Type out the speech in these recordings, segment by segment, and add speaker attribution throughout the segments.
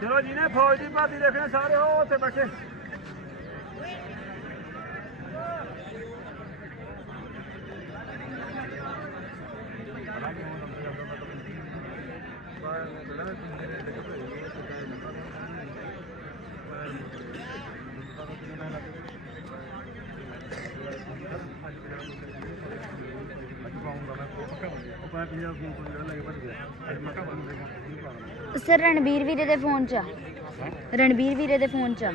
Speaker 1: ਚਲੋ ਜਿਹਨੇ ਫੌਜ ਦੀ ਭਰਤੀ ਦੇਖਣੇ ਸਾਰੇ ਉਹ ਉੱਥੇ ਬੈਠੇ
Speaker 2: ਸਰ ਰਣਬੀਰ ਵੀਰੇ ਦੇ ਫੋਨ 'ਚ ਆ। ਰਣਬੀਰ ਵੀਰੇ ਦੇ ਫੋਨ 'ਚ ਆ।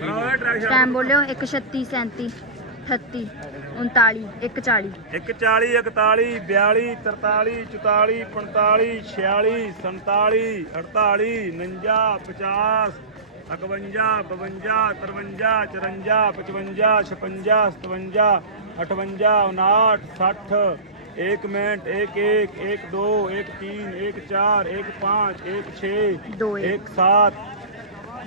Speaker 1: ਬਣਾਓ ਟਰੈਕ
Speaker 2: ਟਾਈਮ ਬੋਲਿਓ 136 37 38 39 140
Speaker 1: ਇੱਕ 40 41 42 43 44 45 46 47 48 49 50 51 52 53 54 55 56 57 58 59 60 एक मिनट एक एक एक दो एक तीन एक चार एक पाँच एक छः
Speaker 2: दो एक।
Speaker 1: एक सात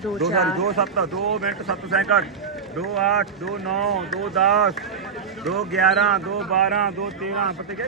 Speaker 2: दो
Speaker 1: दो
Speaker 2: चार
Speaker 1: सारी दो सत्त दो मिनट सत्त सैकंड दो आठ दो नौ दो दस दो ग्यारह दो बारह दो तेरह पता क्या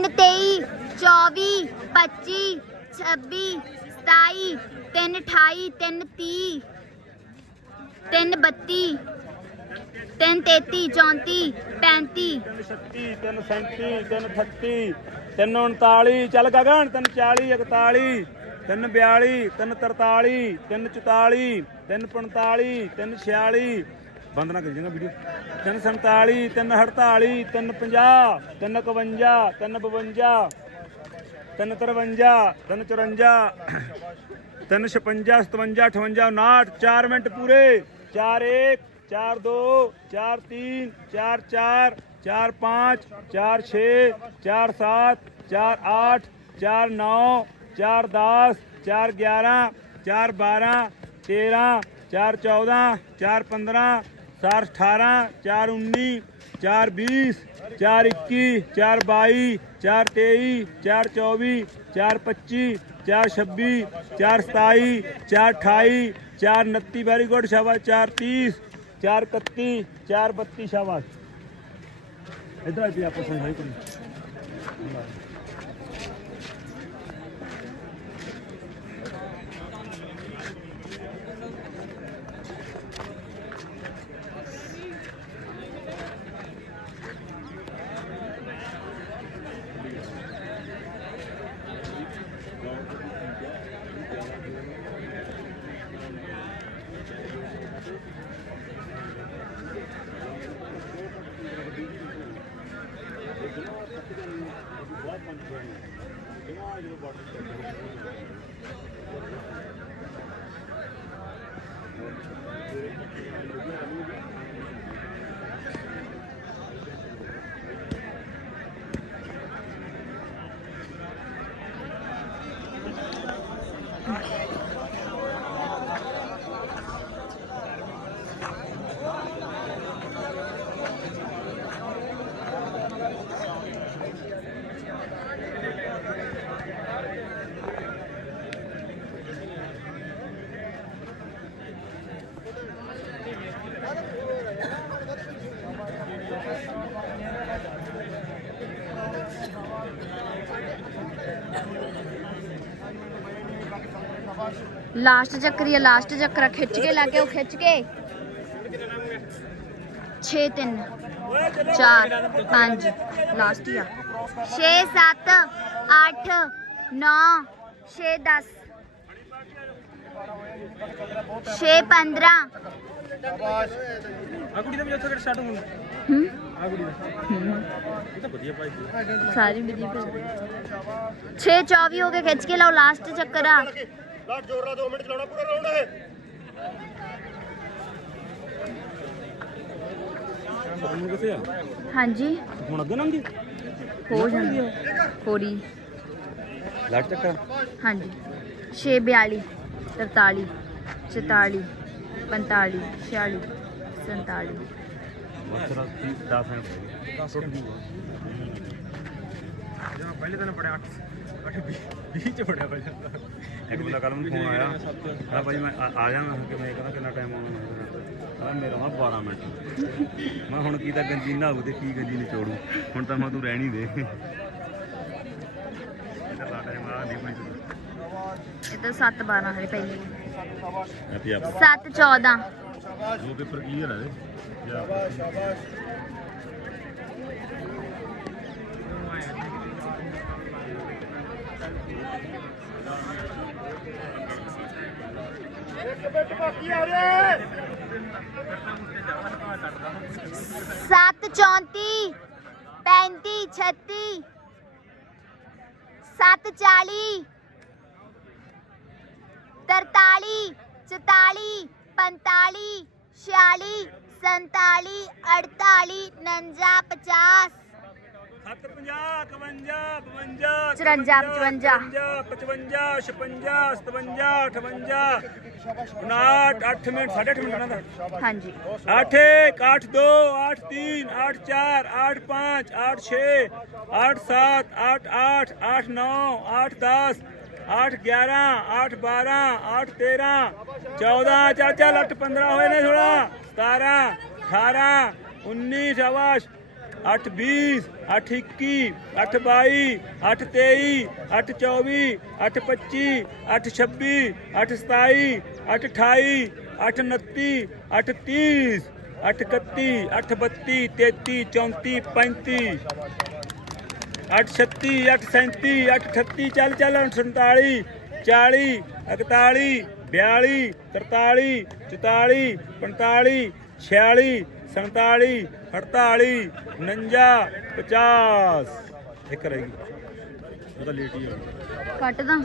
Speaker 2: ਤਿੰਨ, ਤੇਈ 24 25 26 27 ਤਿੰਨ 28 ਤਿੰਨ 30 ਤਿੰਨ 32 ਤਿੰਨ 33 34 35
Speaker 1: ਤਿੰਨ 36 ਤਿੰਨ 37 ਤਿੰਨ 38 ਤਿੰਨ 39 ਚੱਲ ਗਗਨ, ਤਿੰਨ 40 41 ਤਿੰਨ 42 ਤਿੰਨ 43 ਤਿੰਨ 44 ਤਿੰਨ 45 ਤਿੰਨ 46 ਬੰਦ ਨਾ ਕਰੀ ਜਾਂਗਾ ਵੀਡੀਓ। ਤਿੰਨ 47 ਤਿੰਨ 48 ਤਿੰਨ 50 ਤਿੰਨ 51 ਤਿੰਨ 52 ਤਿੰਨ 53 ਤਿੰਨ 54 ਤਿੰਨ 56 57 58 59 4 ਮਿੰਟ ਪੂਰੇ। 4 1 4 2 4 3 4 4 4 5 4 6 4 7 4 8 4 9 4 10 4 11 4 12 13 4 14 4 15 चार अठारह, चार उन्नीस, चार बीस, चार इक्कीस, चार बाईस, चार तेईस, चार चौबीस, चार पच्चीस, चार छब्बीस, चार सताईस, चार अठाईस चार नत्तीस वेरी गुड शाबाश, चार तीस, चार इकतीस, चार बत्तीस, शाबाश। इधर भी आपको समझाई करूँ ਜਿਹੜਾ ਬਾਟਲ
Speaker 2: ਚੱਕ लास्ट चक्कर है, लास्ट चक्कर खिच के ला के खिंच के। छे तीन। चार। पाँच। लास्ट ही छे सत्त अठ नौ। छे दस। छे पंद्रह। 6 10 6 15
Speaker 1: ਆ ਕੁੜੀ ਦਾ ਵੀ ਉੱਥੇ ਕਿਹੜਾ ਸਟਾਰਟ ਹੁੰਦਾ
Speaker 2: ਹੂੰ
Speaker 1: ਆ ਕੁੜੀ ਦਾ ਇਹ ਤਾਂ ਵਧੀਆ ਭਾਈ
Speaker 2: ਸਾਰੀ ਵਧੀਆ 6 24 ਹੋ ਗਏ ਖਿੱਚ ਕੇ ਲਾਓ ਲਾਸਟ ਚੱਕਰ ਆ
Speaker 3: ਲਾਟ ਜੋਰ ਨਾਲ 2 ਮਿੰਟ ਚਲਾਉਣਾ ਪੂਰਾ ਰਾਉਂਡ ਹੈ
Speaker 1: ਸਾਨੂੰ ਕਿੱਥੇ ਆ
Speaker 2: ਹਾਂਜੀ
Speaker 1: ਹੁਣ ਅੱਗੇ ਲੰਘੀ
Speaker 2: ਹੋ ਜਾਂਦੀ ਥੋੜੀ
Speaker 1: ਲੱਟ ਚੱਕਾ
Speaker 2: ਹਾਂਜੀ 6 42 43 44 45 46 47
Speaker 1: ਮੱਛਰਾ 10 ਮਿੰਟ 10 ਟੁੱਟ ਜੂਗਾ ਜਾਂ ਪਹਿਲੇ ਦਿਨ ਪੜਿਆ 8 8 20 ਚ ਪੜਿਆ ਭਾਈ ਇੱਕ ਬੰਦਾ ਕੱਲ ਨੂੰ ਫੋਨ ਆਇਆ। ਕਹਿੰਦਾ ਭਾਈ ਮੈਂ ਆ- ਆ ਜਾਣਾ ਕਿ ਮੈਂ ਕਹਿੰਦਾ ਕਿੰਨਾ ਟਾਈਮ ਆਉਣਾ? ਕਹਿੰਦਾ ਮੇਰਾ ਵਾ 12 ਮਿੰਟ। ਮੈਂ ਹੁਣ ਕੀ ਤਾਂ ਗੰਜੀ ਨਹਾਉ ਤੇ ਕੀ ਗੰਜੀ ਨਿਚੋੜੂ। ਹੁਣ ਤਾਂ ਮੈਂ ਤੂੰ ਰਹਿਣੀ ਦੇ। ਲਾ ਟਾਈਮ ਆ ਨਹੀਂ ਕੋਈ
Speaker 2: ਇਹ ਤਾਂ 7 12 ਹਰੇ ਪਹਿਲੇ।
Speaker 1: ਹੈਪੀ ਆਪ
Speaker 2: 7 14
Speaker 3: दो
Speaker 2: पेपर क्लियर आए सात चौंती पैंती छत्ती सत्त चाली तरताली चताली पैंतालीस छियालीस सैतालीस
Speaker 1: अड़तालीस नंजा पचास। चुरंजा
Speaker 2: पचवंजा पचवंजा
Speaker 1: छपंजा सतवंजा अठवंजा उनाहठ अठ मिनट साढ़े अठ मिनट हाँ
Speaker 2: जी।
Speaker 1: आठ एक आठ दो आठ तीन आठ चार आठ पाँच आठ छः आठ सात आठ आठ आठ नौ आठ दस 8 11 8 12 8 13 14 ਚਾਚਾ ਲੱਟ 15 ਹੋਏ ਨੇ 16 17 18 19 ਸ਼ਾਬਾਸ਼। 8 20 8 21 8 22 8 23 8 24 8 25 8 26 8 27 8 28 8 29 8 30 8 31 8 32 33 34 35 836 837 838 ਚੱਲ ਚੱਲ 47 40 41 42 43 44 45 46 47 48 49 50 ਇੱਕ
Speaker 2: ਕੱਟ ਦਾਂ।